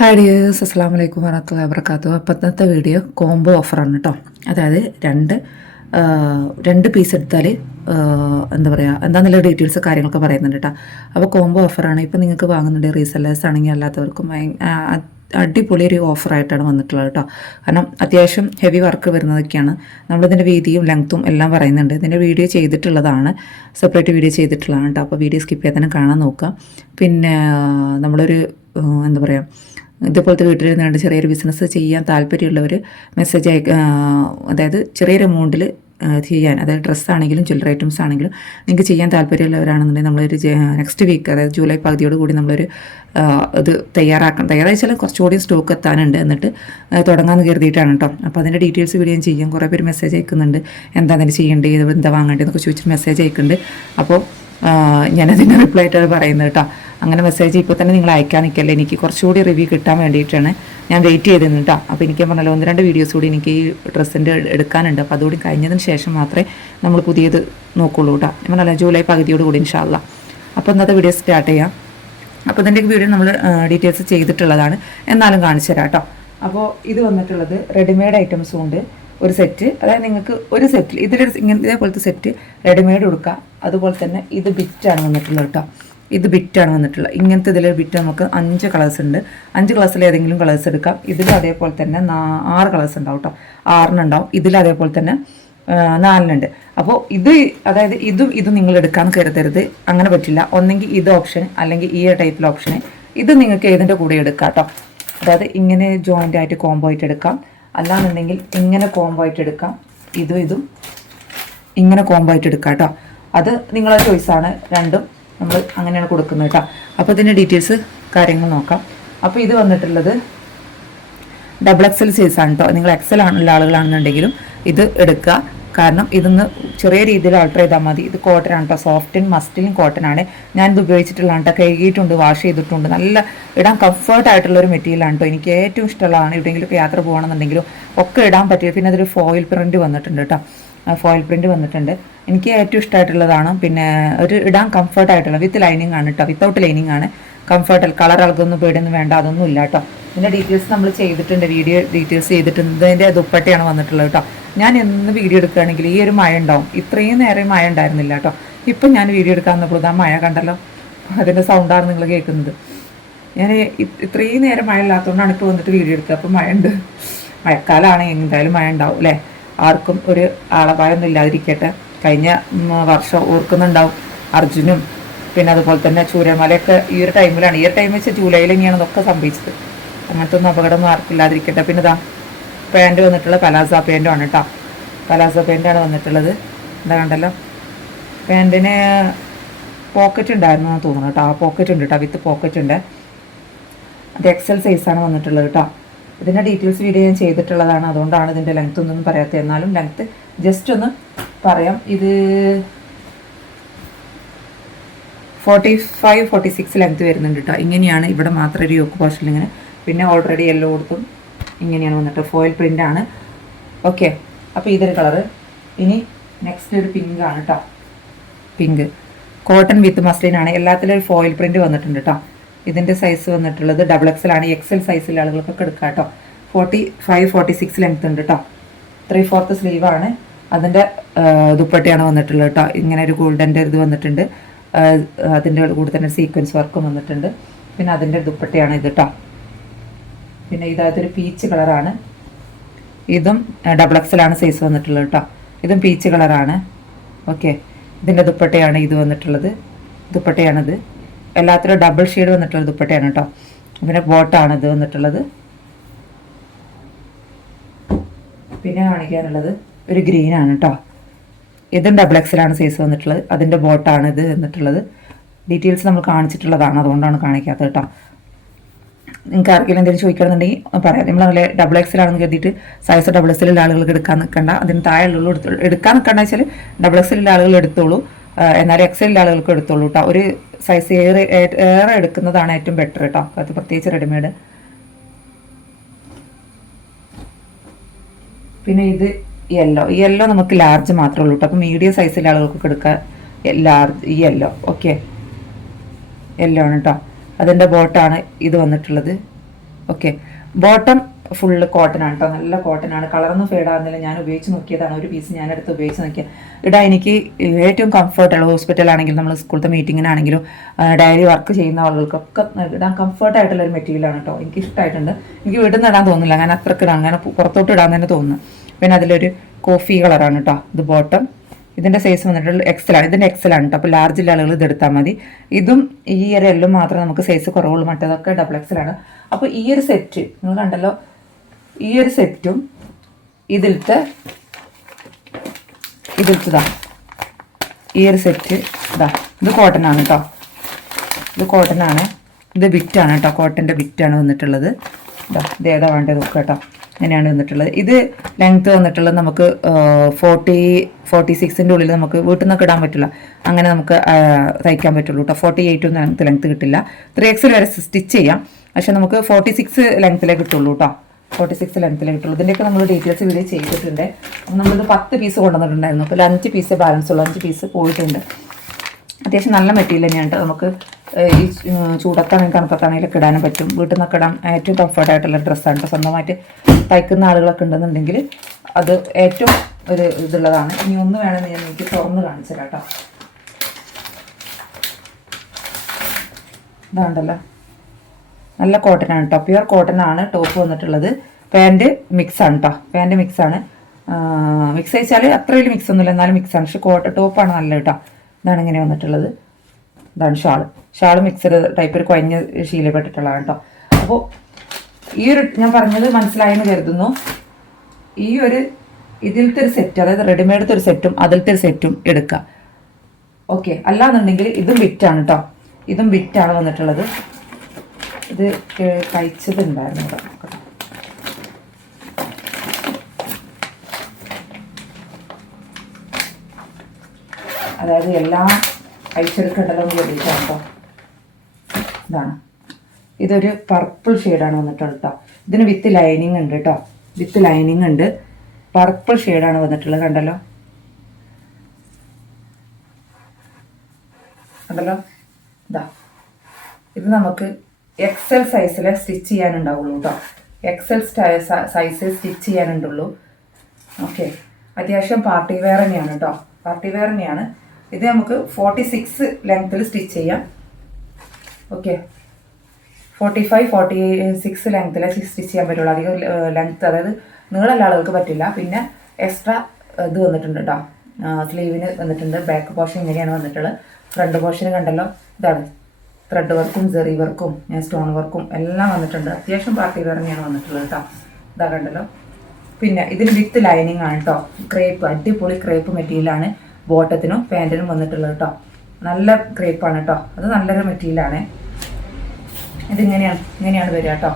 Hi dears അസ്സാം വലൈക്കും വറഹത്തുള്ള വർക്കാത്തു അപ്പോൾ ഇന്നത്തെ വീഡിയോ കോംബോ ഓഫറാണ് കേട്ടോ അതായത് രണ്ട് രണ്ട് പീസ് എടുത്താൽ എന്താ പറയുക എന്താണെന്നുള്ള ഡീറ്റെയിൽസ് കാര്യങ്ങളൊക്കെ പറയുന്നുണ്ട് കേട്ടോ അപ്പോൾ കോംബോ ഓഫറാണ് ഇപ്പോൾ നിങ്ങൾക്ക് വാങ്ങുന്നുണ്ട് റീസെല്ലേഴ്സ് ആണെങ്കിൽ അല്ലാത്തവർക്കും അടിപൊളി ഒരു ഓഫറായിട്ടാണ് വന്നിട്ടുള്ളത് കേട്ടോ കാരണം അത്യാവശ്യം ഹെവി വർക്ക് വരുന്നതൊക്കെയാണ്. നമ്മളിതിന്റെ വീതിയും ലെങ്ത്തും എല്ലാം പറയുന്നുണ്ട്. ഇതിന്റെ വീഡിയോ ചെയ്തിട്ടുള്ളതാണ്. സെപ്പറേറ്റ് വീഡിയോ ചെയ്തിട്ടുള്ളതാണ് കേട്ടോ അപ്പോൾ വീഡിയോ സ്കിപ്പ് ചെയ്യാതെ കാണാൻ നോക്കുക പിന്നെ നമ്മളൊരു എന്താ പറയുക ഇതുപോലത്തെ വീട്ടിലിരുന്നുകൊണ്ട് ചെറിയൊരു ബിസിനസ് ചെയ്യാൻ താല്പര്യമുള്ളവർ മെസ്സേജ് അയക്ക അതായത് ചെറിയൊരു എമൗണ്ടിൽ ചെയ്യാൻ അതായത് ഡ്രസ്സ് ആണെങ്കിലും ജ്വല്ലറി ഐറ്റംസ് ആണെങ്കിലും നിങ്ങൾക്ക് ചെയ്യാൻ താല്പര്യമുള്ളവരാണെന്നുണ്ടെങ്കിൽ നമ്മളൊരു നെക്സ്റ്റ് വീക്ക് അതായത് ജൂലൈ പകുതിയോട് കൂടി നമ്മളൊരു ഇത് തയ്യാറാക്കണം. തയ്യാറായിച്ചാലും കുറച്ചുകൂടി സ്റ്റോക്ക് എത്താനുണ്ട് എന്നിട്ട് തുടങ്ങാമെന്ന് കരുതിയിട്ടാണ് കേട്ടോ അപ്പോൾ അതിന്റെ ഡീറ്റെയിൽസ് വീഡിയോ ഞാൻ ചെയ്യാം. കുറേ പേര് മെസ്സേജ് അയക്കുന്നുണ്ട്. എന്താ അതിന് ചെയ്യേണ്ടത്? ഇത് എന്താ വാങ്ങേണ്ടത്? എന്നൊക്കെ ചോദിച്ചിട്ട് മെസ്സേജ് അയക്കുന്നുണ്ട്. അപ്പോൾ ഞാനതിന്റെ റിപ്ലൈ ആയിട്ടാണ് പറയുന്നത് കേട്ടോ അങ്ങനെ മെസ്സേജ് ഇപ്പോൾ തന്നെ നിങ്ങൾ അയക്കാൻ നിൽക്കല്ലേ എനിക്ക് കുറച്ചുകൂടി റിവ്യൂ കിട്ടാൻ വേണ്ടിയിട്ടാണ് ഞാൻ വെയിറ്റ് ചെയ്തിരുന്നു കേട്ടോ അപ്പോൾ എനിക്ക് പറഞ്ഞല്ലോ ഒന്ന് രണ്ട് വീഡിയോസ് കൂടി എനിക്ക് ഈ ഡ്രസ്സിന്റെ എടുക്കാനുണ്ട്. അപ്പോൾ അതുകൂടി കഴിഞ്ഞതിന് ശേഷം മാത്രമേ നമ്മൾ പുതിയത് നോക്കുള്ളൂ കേട്ടോ ഞാൻ പറഞ്ഞല്ലോ ജൂലൈ പകുതിയോട് കൂടി ഇൻഷാല്ല അപ്പോൾ ഇന്നത്തെ വീഡിയോ സ്റ്റാർട്ട് ചെയ്യാം. അപ്പോൾ ഇതിന്റെ വീഡിയോ നമ്മൾ ഡീറ്റെയിൽസ് ചെയ്തിട്ടുള്ളതാണ്. എന്നാലും കാണിച്ചു തരാം കേട്ടോ അപ്പോൾ ഇത് വന്നിട്ടുള്ളത് റെഡിമെയ്ഡ് ഐറ്റംസും ഉണ്ട്. ഒരു സെറ്റ് അതായത് നിങ്ങൾക്ക് ഒരു സെറ്റിൽ ഇതിലൊരു ഇങ്ങനെ ഇതേപോലത്തെ സെറ്റ് റെഡിമെയ്ഡ് കൊടുക്കുക അതുപോലെ തന്നെ ഇത് ബിറ്റാണ് വന്നിട്ടുള്ളത് കേട്ടോ ഇത് ബിറ്റാണ് വന്നിട്ടുള്ളത് ഇങ്ങനത്തെ ഇതിലെ ബിറ്റ് നമുക്ക് അഞ്ച് കളേഴ്സ് ഉണ്ട്. അഞ്ച് കളേഴ്സിൽ ഏതെങ്കിലും കളേഴ്സ് എടുക്കാം. ഇതിൽ അതേപോലെ തന്നെ ആറ് കളേഴ്സ് ഉണ്ടാവും കേട്ടോ ആറിനുണ്ടാവും ഇതിൽ അതേപോലെ തന്നെ നാലിനുണ്ട് അപ്പോൾ ഇത് അതായത് ഇതും ഇതും നിങ്ങൾ എടുക്കാൻ കരുതരുത്. അങ്ങനെ പറ്റില്ല. ഒന്നെങ്കിൽ ഇത് ഓപ്ഷൻ അല്ലെങ്കിൽ ഈ ടൈപ്പിൽ ഓപ്ഷൻ ഇത് നിങ്ങൾക്ക് ഏതിന്റെ കൂടെ എടുക്കാം കേട്ടോ അതായത് ഇങ്ങനെ ജോയിന്റ് ആയിട്ട് കോംബോ ആയിട്ട് എടുക്കാം. അല്ലാന്നുണ്ടെങ്കിൽ ഇങ്ങനെ കോംബോ ആയിട്ട് എടുക്കാം. ഇതും ഇതും ഇങ്ങനെ കോംബോ ആയിട്ട് എടുക്കാം കേട്ടോ അത് നിങ്ങളെ ചോയ്സാണ് രണ്ടും നമ്മൾ അങ്ങനെയാണ് കൊടുക്കുന്നത് കേട്ടോ. അപ്പോൾ ഇതിന്റെ ഡീറ്റെയിൽസ് കാര്യങ്ങൾ നോക്കാം. അപ്പോൾ ഇത് വന്നിട്ടുള്ളത് ഡബിൾ എക്സൽ സൈസ് ആണ് കേട്ടോ നിങ്ങൾ എക്സൽ ആണുള്ള ആളുകളാണെന്നുണ്ടെങ്കിലും ഇത് എടുക്കുക. കാരണം ഇതൊന്ന് ചെറിയ രീതിയിൽ ആൾട്ടർ ചെയ്താൽ മതി. ഇത് കോട്ടൺ ആണ് കേട്ടോ സോഫ്റ്റും മസ്റ്റിലും കോട്ടൺ ആണ്. ഞാനിത് ഉപയോഗിച്ചിട്ടുള്ളതാണ് കേട്ടോ കഴുകിയിട്ടുണ്ട് വാഷ് ചെയ്തിട്ടുണ്ട്. നല്ല ഇടാൻ കംഫർട്ട് ആയിട്ടുള്ള ഒരു മെറ്റീരിയലാണ് കേട്ടോ എനിക്ക് ഏറ്റവും ഇഷ്ടമുള്ളതാണ്. എവിടെയെങ്കിലും യാത്ര പോകണമെന്നുണ്ടെങ്കിലും ഒക്കെ ഇടാൻ പറ്റിയ പിന്നെ അതൊരു ഫോയിൽ പ്രിന്റ് വന്നിട്ടുണ്ട് കേട്ടോ ഫോയിൽ പ്രിന്റ് വന്നിട്ടുണ്ട്. എനിക്ക് ഏറ്റവും ഇഷ്ടമായിട്ടുള്ളതാണ്. പിന്നെ ഒരു ഇടാൻ കംഫർട്ട് ആയിട്ടുള്ള വിത്ത് ലൈനിങ് ആണ് കേട്ടോ വിത്തൗട്ട് ലൈനിങ് ആണ്. കംഫർട്ടൽ കളർ അളകൊന്നും പേടൊന്നും വേണ്ട അതൊന്നും ഇല്ല കേട്ടോ ഇതിന്റെ ഡീറ്റെയിൽസ് നമ്മൾ ചെയ്തിട്ടുണ്ട് വീഡിയോ ഡീറ്റെയിൽസ് ചെയ്തിട്ടുണ്ട് ഇതിന്റെ ദുപ്പട്ടയാണ് വന്നിട്ടുള്ളത് കേട്ടോ ഞാൻ എന്ന് വീഡിയോ എടുക്കുകയാണെങ്കിൽ ഈ ഒരു മഴ ഉണ്ടാവും. ഇത്രയും നേരം മഴ ഉണ്ടായിരുന്നില്ല കേട്ടോ ഇപ്പം ഞാൻ വീഡിയോ എടുക്കാൻ വന്നപ്പോൾ ആ മഴ കണ്ടല്ലോ. അതിന്റെ സൗണ്ടാണ് നിങ്ങൾ കേൾക്കുന്നത്. ഞാൻ ഇത്രയും നേരം മഴ ഇല്ലാത്തതുകൊണ്ടാണ് ഇപ്പോൾ വന്നിട്ട് വീഡിയോ എടുക്കുക. അപ്പം മഴ ഉണ്ട്. മഴക്കാലമാണ് എന്തായാലും മഴ ഉണ്ടാവും അല്ലേ? ആർക്കും ഒരു ആളപായൊന്നും ഇല്ലാതിരിക്കട്ടെ കഴിഞ്ഞ വർഷം ഓർക്കുന്നുണ്ടാവും അർജുനും. പിന്നെ അതുപോലെ തന്നെ ചൂരമലയൊക്കെ ഈ ഒരു ടൈമിലാണ് ഈ ഒരു ടൈം വെച്ച് ജൂലൈയിൽ ഇനിയാണ് ഇതൊക്കെ സംഭവിച്ചത്. അങ്ങനത്തെ ഒന്നും അപകടമൊന്നും ആർക്കില്ലാതിരിക്കട്ടെ പിന്നെ ഇതാ പാന്റ് വന്നിട്ടുള്ള പലാസ പാന്റുമാണ് കേട്ടോ പലാസ പാന്റാണ് വന്നിട്ടുള്ളത്. എന്താ കണ്ടല്ലോ. പാന്റിന് പോക്കറ്റ് ഉണ്ടായിരുന്നു എന്ന് തോന്നുന്നു കേട്ടോ ആ പോക്കറ്റ് ഉണ്ട് കേട്ടോ വിത്ത് പോക്കറ്റ് ഉണ്ട്. അത് എക്സൽ സൈസാണ് വന്നിട്ടുള്ളത് കേട്ടോ ഇതിന്റെ ഡീറ്റെയിൽസ് വീഡിയോ ഞാൻ ചെയ്തിട്ടുള്ളതാണ്. അതുകൊണ്ടാണ് ഇതിന്റെ ലെങ്ത് ഒന്നും പറയാത്തത്. എന്നാലും ലെങ്ത്ത് ജസ്റ്റ് ഒന്ന് പറയാം. ഇത് forty five forty six length വരുന്നുണ്ട് കേട്ടോ ഇങ്ങനെയാണ്. ഇവിടെ മാത്രം ഒരു യോക്ക് പോർഷനിൽ ഇങ്ങനെ. പിന്നെ ഓൾറെഡി എല്ലായിടത്തും ഇങ്ങനെയാണ് വന്നിട്ട്. ഫോയിൽ പ്രിന്റ് ആണ്. ഓക്കെ അപ്പോൾ ഇതൊരു കളറ് ഇനി നെക്സ്റ്റ് ഒരു പിങ്ക് ആണ് കേട്ടോ പിങ്ക് കോട്ടൺ വിത്ത് മസ്ലിൻ ആണ്. എല്ലാത്തിലും ഒരു ഫോയിൽ പ്രിന്റ് വന്നിട്ടുണ്ട് കേട്ടോ ഇതിന്റെ സൈസ് വന്നിട്ടുള്ളത് ഡബിൾ എക്സൽ ആണ്. എക്സൽ സൈസിലെ ആളുകൾക്കൊക്കെ എടുക്കാം കേട്ടോ. Forty five forty six length ഉണ്ട് കേട്ടോ. ത്രീ ഫോർത്ത് സ്ലീവ് ആണ്. അതിന്റെ ദുപ്പട്ടിയാണ് വന്നിട്ടുള്ളത് കേട്ടോ. ഇങ്ങനെ ഒരു ഗോൾഡന്റെ ഇത് വന്നിട്ടുണ്ട്. അതിന്റെ കൂടെ തന്നെ സീക്വൻസ് വർക്കും വന്നിട്ടുണ്ട്. പിന്നെ അതിന്റെ ദുപ്പട്ടയാണ് ഇത് കേട്ടോ. പിന്നെ ഇതായതൊരു പീച്ച് കളറാണ് ഇതും ഡബിൾ എക്സലാണ് സൈസ് വന്നിട്ടുള്ളത് കേട്ടോ. ഇതും പീച്ച് കളറാണ് ഓക്കെ ഇതിന്റെ ദുപ്പട്ടയാണ് ഇത് വന്നിട്ടുള്ളത്. ദുപ്പട്ടയാണിത്. എല്ലാത്തിലും ഡബിൾ ഷെയ്ഡ് വന്നിട്ടുള്ള ദുപ്പട്ടയാണ് കേട്ടോ പിന്നെ ബോട്ടാണ് ഇത് വന്നിട്ടുള്ളത്. പിന്നെ കാണിക്കാനുള്ളത് ഒരു ഗ്രീൻ ആണ് കേട്ടോ ഇതും ഡബിൾ എക്സലാണ് സൈസ് വന്നിട്ടുള്ളത്. അതിന്റെ ബോട്ടാണ് ഇത് വന്നിട്ടുള്ളത്. ഡീറ്റെയിൽസ് നമ്മൾ കാണിച്ചിട്ടുള്ളതാണ്. അതുകൊണ്ടാണ് കാണിക്കാത്തത് കേട്ടോ നിങ്ങൾക്ക് ആർക്കെങ്കിലും എന്തെങ്കിലും ചോദിക്കണമെന്നുണ്ടെങ്കിൽ പറയാം. നമ്മൾ നല്ല ഡബിൾ എക്സൽ ആണെന്ന് കരുതിയിട്ട് സൈസ് ഡബിൾ എക്സലുള്ള ആളുകൾക്ക് എടുക്കാൻ നിൽക്കണ്ട. അതിന് താഴെയുള്ള എടുത്തോളൂ എടുക്കാൻ നിൽക്കണ്ട വെച്ചാൽ ഡബിൾ എക്സലുള്ള ആളുകൾ എടുത്തോളൂ. എന്നാലും എക്സലിന്റെ ആളുകൾക്ക് എടുത്തോളൂ കേട്ടോ ഒരു സൈസ് ഏറെ ഏറെ എടുക്കുന്നതാണ് ഏറ്റവും ബെറ്റർ കേട്ടോ അത് പ്രത്യേകിച്ച് റെഡിമെയ്ഡ് പിന്നെ ഇത് യെല്ലോ യെല്ലോ നമുക്ക് ലാർജ് മാത്രമേ ഉള്ളൂ കേട്ടോ അപ്പോൾ മീഡിയം സൈസിലെ ആളുകൾക്ക് എടുക്കാം ലാർജ് യെല്ലോ ഓക്കെ യെല്ലോ ആണ് കേട്ടോ അതിന്റെ ബോട്ടാണ് ഇത് വന്നിട്ടുള്ളത്. ഓക്കെ ബോട്ടം ഫുള്ള് കോട്ടൺ ആണ് കേട്ടോ നല്ല കോട്ടൺ ആണ്. കളറൊന്നും ഫേഡാകുന്നില്ല ഞാൻ ഉപയോഗിച്ച് നോക്കിയതാണ്. ഒരു പീസ് ഞാൻ എടുത്ത് ഉപയോഗിച്ച് നോക്കിയത് ഇടാ എനിക്ക് ഏറ്റവും കംഫർട്ടുള്ള ഹോസ്പിറ്റലാണെങ്കിലും നമ്മൾ സ്കൂളത്തെ മീറ്റിങ്ങിനാണെങ്കിലും ഡയറി വർക്ക് ചെയ്യുന്ന ആളുകൾക്കൊക്കെ ഇടാൻ കംഫർട്ടായിട്ടുള്ള ഒരു മെറ്റീരിയലാണ് കേട്ടോ എനിക്ക് ഇഷ്ടമായിട്ടുണ്ട് എനിക്ക് വീട്ടിൽ നിന്ന് ഇടാൻ തോന്നുന്നില്ല. ഞാൻ അത്രയ്ക്ക് ഇടാം അങ്ങനെ പുറത്തോട്ട് ഇടാൻ തന്നെ തോന്നുന്നു. പിന്നെ അതിലൊരു കോഫി കളറാണ് കേട്ടോ ഇത് ബോട്ടം ഇതിന്റെ സൈസ് വന്നിട്ടുള്ള എക്സലാണ് ഇതിന്റെ എക്സലാണ് കേട്ടോ അപ്പോൾ ലാർജ് ആളുകൾ ഇത് എടുത്താൽ മതി. ഇതും ഈ ഒരു എല്ലും മാത്രമേ നമുക്ക് സൈസ് കുറവുള്ളൂ. മറ്റേതൊക്കെ ഡബിൾ എക്സലാണ് അപ്പോൾ ഈ ഒരു സെറ്റ് നിങ്ങൾ കണ്ടല്ലോ ഈ ഒരു സെറ്റും ഇതിലത്തെ ഇതിലത്തതാ ഈ ഒരു സെറ്റ് ഇതാ ഇത് കോട്ടൺ ആണ് കേട്ടോ ഇത് കോട്ടൺ ആണ് ഇത് ബിറ്റാണ് കേട്ടോ കോട്ടന്റെ ബിറ്റാണ് വന്നിട്ടുള്ളത്. ഇതാ ഇത് ഏതാ വേണ്ടത് നോക്കുക കേട്ടോ. അങ്ങനെയാണ് വന്നിട്ടുള്ളത്. ഇത് ലെങ്ത് വന്നിട്ടുള്ളത് നമുക്ക് ഫോർട്ടി ഫോർട്ടി സിക്സിന്റെ ഉള്ളിൽ നമുക്ക് വീട്ടിൽ നിന്നൊക്കെ ഇടാൻ പറ്റില്ല. അങ്ങനെ നമുക്ക് തയ്ക്കാൻ പറ്റുള്ളൂ കേട്ടോ ഫോർട്ടി എയ്റ്റ് ഒന്നും ലെങ്ത് ലെങ്ത് കിട്ടില്ല. ത്രീ എക്സിൽ വരെ സ്റ്റിച്ച് ചെയ്യാം. പക്ഷെ നമുക്ക് ഫോർട്ടി സിക്സ് ലെങ്ത്തിലേ കിട്ടുള്ളൂ കേട്ടോ ഫോർട്ടി സിക്സ് ലെങ്ത്തിലായിട്ടുള്ളൂ ഇതിന്റെയൊക്കെ നമ്മൾ ഡീറ്റെയിൽസ് വീഡിയോ ചെയ്തിട്ടുണ്ട്. അപ്പോൾ നമ്മളിത് പത്ത് പീസ് കൊണ്ടുവന്നിട്ടുണ്ടായിരുന്നു. അപ്പോൾ അഞ്ച് പീസ് ബാലൻസ് ഉള്ളൂ അഞ്ച് പീസ് പോയിട്ടുണ്ട്. അത്യാവശ്യം നല്ല മെറ്റീരിയൽ തന്നെയാണ്. നമുക്ക് ഈ ചൂടത്താണെങ്കിൽ തണുപ്പത്താണെങ്കിലും ഇടാനും പറ്റും. വീട്ടിൽ നിന്നൊക്കെ ഇടാൻ ഏറ്റവും കംഫർട്ടായിട്ടുള്ള ഡ്രസ്സാണ് സ്വന്തമായിട്ട് തയ്ക്കുന്ന ആളുകളൊക്കെ ഉണ്ടെന്നുണ്ടെങ്കിൽ അത് ഏറ്റവും ഒരു ഇതുള്ളതാണ്. ഇനി ഒന്ന് വേണമെന്ന് ഞാൻ എനിക്ക് തുറന്ന് കാണിച്ചു കേട്ടോ ഇതാണ്ടല്ലോ നല്ല കോട്ടൺ ആണ് കേട്ടോ പ്യുവർ കോട്ടൺ ആണ് ടോപ്പ് വന്നിട്ടുള്ളത്. പാന്റ് മിക്സ് ആണ് കേട്ടോ പാന്റ് മിക്സ് ആണ്. മിക്സ് അയച്ചാൽ അത്ര വലിയ മിക്സ് ഒന്നുമില്ല. എന്നാലും മിക്സ് ആണ്. പക്ഷെ ടോപ്പ് ടോപ്പാണ് നല്ല കേട്ടോ ഇതാണ് ഇങ്ങനെ വന്നിട്ടുള്ളത്. ഇതാണ് ഷാൾ ഷാൾ മിക്സഡ് ടൈപ്പ് ഒരു കുഴഞ്ഞ് ശീലപ്പെട്ടിട്ടുള്ളതാണ് കേട്ടോ അപ്പോൾ ഈ ഒരു ഞാൻ പറഞ്ഞത് മനസ്സിലായെന്ന് കരുതുന്നു. ഈ ഒരു ഇതിലത്തെ ഒരു സെറ്റ് അതായത് റെഡിമെയ്ഡത്തെ ഒരു സെറ്റും അതിലത്തെ ഒരു സെറ്റും എടുക്കുക. ഓക്കെ അല്ലാന്നുണ്ടെങ്കിൽ ഇതും വിറ്റാണ് കേട്ടോ ഇതും വിറ്റാണ് വന്നിട്ടുള്ളത്. ഇത് കഴിച്ചതുണ്ടായിരുന്നു ഇവിടെ. അതായത് എല്ലാം അയച്ചെടുക്കണ്ടല്ലോ എന്ന് വേണ്ടിയിട്ടാണ് ഇതാണ്. ഇതൊരു പർപ്പിൾ ഷെയ്ഡാണ് വന്നിട്ടുള്ളത് കേട്ടോ ഇതിന് വിത്ത് ലൈനിങ് ഉണ്ട് കേട്ടോ വിത്ത് ലൈനിങ് ഉണ്ട്. പർപ്പിൾ ഷെയ്ഡാണ് വന്നിട്ടുള്ളത് കണ്ടല്ലോ. കണ്ടല്ലോ? ഇതാ. ഇത് നമുക്ക് എക്സൽ സൈസിൽ സ്റ്റിച്ച് ചെയ്യാനുണ്ടാവുള്ളൂ കേട്ടോ എക്സൽ സൈസ് സ്റ്റിച്ച് ചെയ്യാനുണ്ടുള്ളൂ. ഓക്കെ അത്യാവശ്യം പാർട്ടി വെയർ തന്നെയാണ് കേട്ടോ പാർട്ടി വെയർ തന്നെയാണ് ഇത് നമുക്ക് ഫോർട്ടി സിക്സ് ലെങ്ത്തിൽ സ്റ്റിച്ച് ചെയ്യാം. Okay forty five forty six ലെങ്ത്തിൽ സ്റ്റിച്ച് ചെയ്യാൻ പറ്റുള്ളൂ. അധികം ലെങ്ത്ത് അതായത് നീളമുള്ള ആളുകൾക്ക് പറ്റില്ല. പിന്നെ എക്സ്ട്രാ ഇത് വന്നിട്ടുണ്ട് കേട്ടോ സ്ലീവിന് വന്നിട്ടുണ്ട്. ബാക്ക് പോർഷൻ ഇങ്ങനെയാണ് വന്നിട്ടുള്ളത്. ഫ്രണ്ട് പോർഷൻ കണ്ടല്ലോ. ഇതാണ്. ത്രെഡ് വർക്കും ജെറി വർക്കും ഞാൻ സ്റ്റോൺ വർക്കും എല്ലാം വന്നിട്ടുണ്ട്. അത്യാവശ്യം പാർട്ടി വെയർ തന്നെയാണ് വന്നിട്ടുള്ളത് കേട്ടോ ഇതാ കണ്ടല്ലോ. പിന്നെ ഇതിന് വിത്ത് ലൈനിങ് ആണ് കേട്ടോ ക്രേപ്പ് അടിപൊളി ക്രേപ്പ് മെറ്റീരിയലാണ് ബോട്ടത്തിനും പാന്റിനും വന്നിട്ടുള്ളത് കേട്ടോ നല്ല ക്രേപ്പാണ് കേട്ടോ അത് നല്ലൊരു മെറ്റീരിയലാണ് ഇതിങ്ങനെയാണ് ഇങ്ങനെയാണ് വരിക കേട്ടോ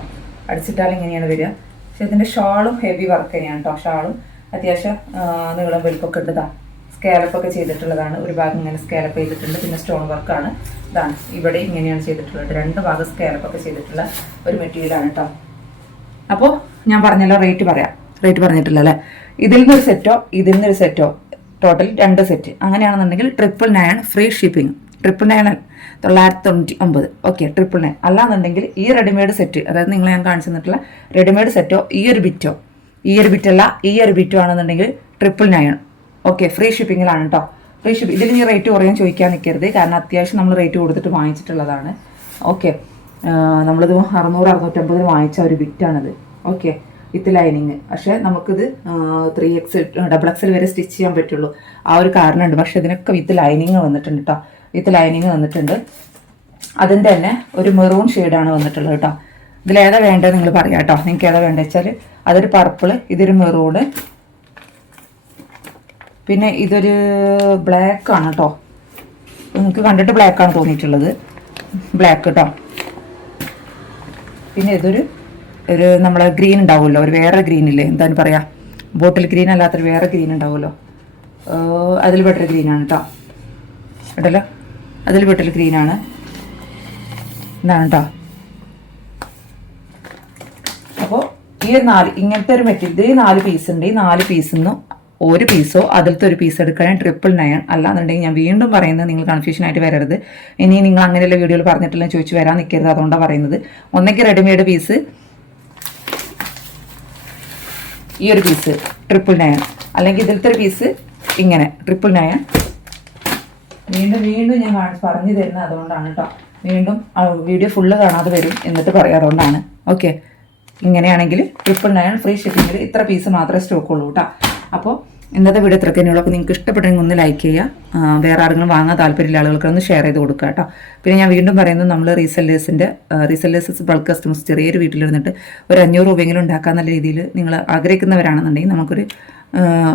അടിച്ചിട്ടാൽ ഇങ്ങനെയാണ് വരിക. പക്ഷെ ഇതിന്റെ ഷാളും ഹെവി വർക്ക് തന്നെയാണ് കേട്ടോ ഷാളും അത്യാവശ്യം നീളം വലിപ്പൊക്കെ ഇട്ടതാ സ്കാലപ്പൊക്കെ ചെയ്തിട്ടുള്ളതാണ്. ഒരു ഭാഗം ഇങ്ങനെ സ്കാലപ്പ് ചെയ്തിട്ടുണ്ട്. പിന്നെ സ്റ്റോൺ വർക്കാണ് ഇതാണ്. ഇവിടെ ഇങ്ങനെയാണ് ചെയ്തിട്ടുള്ളത്. രണ്ട് ഭാഗം സ്കാലപ്പൊക്കെ ചെയ്തിട്ടുള്ള ഒരു മെറ്റീരിയലാണ് കേട്ടോ അപ്പോൾ ഞാൻ പറഞ്ഞല്ലോ റേറ്റ് പറയാം. റേറ്റ് പറഞ്ഞിട്ടില്ല അല്ലേ? ഇതിൽ നിന്നൊരു സെറ്റോ ഇതിൽ നിന്നൊരു സെറ്റോ ടോട്ടൽ രണ്ട് സെറ്റ് അങ്ങനെയാണെന്നുണ്ടെങ്കിൽ triple nine free shipping triple nine തൊള്ളായിരത്തി തൊണ്ണൂറ്റി ഒമ്പത് ഓക്കെ ട്രിപ്പിൾ നയൻ അല്ലാന്നുണ്ടെങ്കിൽ ഈ റെഡിമെയ്ഡ് സെറ്റ് അതായത് നിങ്ങൾ ഞാൻ കാണിച്ചു തന്നിട്ടുള്ള റെഡിമെയ്ഡ് സെറ്റോ ഈ ഒരു ബിറ്റോ ഈ ഒരു ബിറ്റല്ല ഈ ഒരു ബിറ്റോ ആണെന്നുണ്ടെങ്കിൽ ട്രിപ്പിൾ നയൻ ഓക്കെ ഫ്രീ ഷിപ്പിങ്ങിലാണ് കേട്ടോ ഫ്രീ ഷിപ്പിംഗ് ഇതിൽ ഈ റേറ്റ് കുറയാൻ ചോദിക്കാൻ നിൽക്കരുത് കാരണം അത്യാവശ്യം നമ്മൾ റേറ്റ് കൊടുത്തിട്ട് വാങ്ങിച്ചിട്ടുള്ളതാണ്. ഓക്കെ നമ്മളിത് അറുന്നൂറ് അറുന്നൂറ്റമ്പതിന് വാങ്ങിച്ച ഒരു ബിറ്റാണിത് ഓക്കെ വിത്ത് ലൈനിങ്. പക്ഷേ നമുക്കിത് ത്രീ എക്സ് ഡബിൾ എക്സൽ വരെ സ്റ്റിച്ച് ചെയ്യാൻ പറ്റുള്ളൂ. ആ ഒരു കാരണമുണ്ട്. പക്ഷേ ഇതിനൊക്കെ വിത്ത് ലൈനിങ് വന്നിട്ടുണ്ട് കേട്ടോ വിത്ത് ലൈനിങ് വന്നിട്ടുണ്ട്. അതിന്റെ തന്നെ ഒരു മെറൂൺ ഷെയ്ഡാണ് വന്നിട്ടുള്ളത് കേട്ടോ ഇതിലേതാ വേണ്ടത് നിങ്ങൾ പറയാം കേട്ടോ നിങ്ങൾക്ക് ഏതാ വേണ്ടത് വെച്ചാൽ അതൊരു പർപ്പിൾ ഇതൊരു മെറൂണ് പിന്നെ ഇതൊരു ബ്ലാക്ക് ആണ് കേട്ടോ നിങ്ങൾക്ക് കണ്ടിട്ട് ബ്ലാക്ക് ആണ് തോന്നിയിട്ടുള്ളത്. ബ്ലാക്ക് കേട്ടോ പിന്നെ ഇതൊരു ഒരു നമ്മളെ ഗ്രീൻ ഉണ്ടാവുമല്ലോ. ഒരു വേറെ ഗ്രീൻ ഇല്ലേ? എന്താണ് പറയാ? ബോട്ടിൽ ഗ്രീൻ അല്ലാത്തൊരു വേറെ ഗ്രീൻ ഉണ്ടാവുമല്ലോ. അതിൽ പെട്ടൊരു ഗ്രീനാണ് കേട്ടോ കേട്ടല്ലോ? അതിൽ പെട്ടൊരു ഗ്രീനാണ് എന്താണ് കേട്ടോ അപ്പോൾ ഈ നാല് ഇങ്ങനത്തെ ഒരു മെറ്റീരിയൽ ഇതേ നാല് പീസ് ഉണ്ട്. ഈ നാല് പീസിൽ നിന്ന് ഒരു പീസോ അതിലത്തെ ഒരു പീസ് എടുക്കാൻ ട്രിപ്പിൾ നയൻ അല്ലാന്നുണ്ടെങ്കിൽ ഞാൻ വീണ്ടും പറയുന്നത് നിങ്ങൾ കൺഫ്യൂഷൻ ആയിട്ട് വരരുത്. ഇനി നിങ്ങൾ അങ്ങനെയുള്ള വീഡിയോയിൽ പറഞ്ഞിട്ടില്ല ചോദിച്ചു വരാൻ നിൽക്കരുത്. അതുകൊണ്ടാണ് പറയുന്നത്. ഒന്നെങ്കിൽ റെഡിമെയ്ഡ് പീസ് ഈ ഒരു പീസ് ട്രിപ്പിൾ നയൻ അല്ലെങ്കിൽ ഇതിലത്തെ ഒരു പീസ് ഇങ്ങനെ ട്രിപ്പിൾ നയൻ വീണ്ടും വീണ്ടും ഞാൻ പറഞ്ഞു തരുന്നത് അതുകൊണ്ടാണ് കേട്ടോ വീണ്ടും വീഡിയോ ഫുള്ള് കാണാതെ വരും എന്നിട്ട് പറയാറുകൊണ്ടാണ് ഓക്കെ ഇങ്ങനെയാണെങ്കിൽ ട്രിപ്പിൾ നയൻ ഫ്രീ ഷിപ്പിങ്ങിൽ ഇത്ര പീസ് മാത്രമേ സ്റ്റോക്ക് ഉള്ളൂ കേട്ടോ അപ്പോൾ ഇന്നത്തെ വീഡിയോ ഇത്ര തന്നെയുള്ളൂ അപ്പോൾ നിങ്ങൾക്ക് ഇഷ്ടപ്പെട്ടെങ്കിൽ ഒന്ന് ലൈക്ക് ചെയ്യുക. വേറെ ആരെങ്കിലും വാങ്ങാൻ താല്പര്യമുള്ള ആളുകൾക്ക് ഒന്ന് ഷെയർ ചെയ്ത് കൊടുക്കുക കേട്ടോ. പിന്നെ ഞാൻ വീണ്ടും പറയുന്നത് നമ്മൾ റീസെല്ലേഴ്സിന്റെ റീസെല്ലേഴ്സ് ബൾക്ക് കസ്റ്റമേഴ്സ് ചെറിയൊരു വീട്ടിലിരുന്നിട്ട് ഒരു അഞ്ഞൂറ് രൂപയെങ്കിലും ഉണ്ടാക്കാൻ നല്ല രീതിയിൽ നിങ്ങൾ ആഗ്രഹിക്കുന്നവരാണെന്നുണ്ടെങ്കിൽ നമുക്കൊരു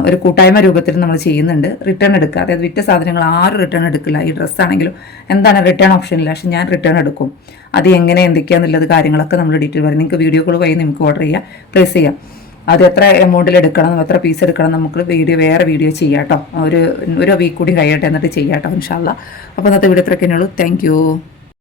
ഒരു കൂട്ടായ്മ രൂപത്തിൽ നമ്മൾ ചെയ്യുന്നുണ്ട്. റിട്ടേൺ എടുക്കുക. അതായത് വിറ്റ സാധനങ്ങൾ ആരും റിട്ടേൺ എടുക്കില്ല. ഈ ഡ്രസ്സാണെങ്കിലും എന്താണ് റിട്ടേൺ ഓപ്ഷൻ ഇല്ല. പക്ഷെ ഞാൻ റിട്ടേൺ എടുക്കും. അത് എങ്ങനെ എന്തൊക്കെയാണെന്നുള്ളത് കാര്യങ്ങളൊക്കെ നമ്മൾ ഡീറ്റെയിൽ പറയും. നിങ്ങൾക്ക് വീഡിയോ കോൾ വഴി നിങ്ങൾക്ക് ഓർഡർ ചെയ്യാം. പ്ലേസ് ചെയ്യാം. അത് എത്ര എമൗണ്ടിൽ എടുക്കണം എത്ര പീസ് എടുക്കണം നമുക്ക് വീഡിയോ വേറെ വീഡിയോ ചെയ്യാം കേട്ടോ ഒരു ഒരു വീക്ക് കൂടി കഴിയട്ടെ എന്നിട്ട് ചെയ്യാം കേട്ടോ ഇൻഷാല്ല അപ്പോൾ ഇന്നത്തെ വീഡിയോ ഇത്രയൊക്കെ ഉള്ളൂ. താങ്ക്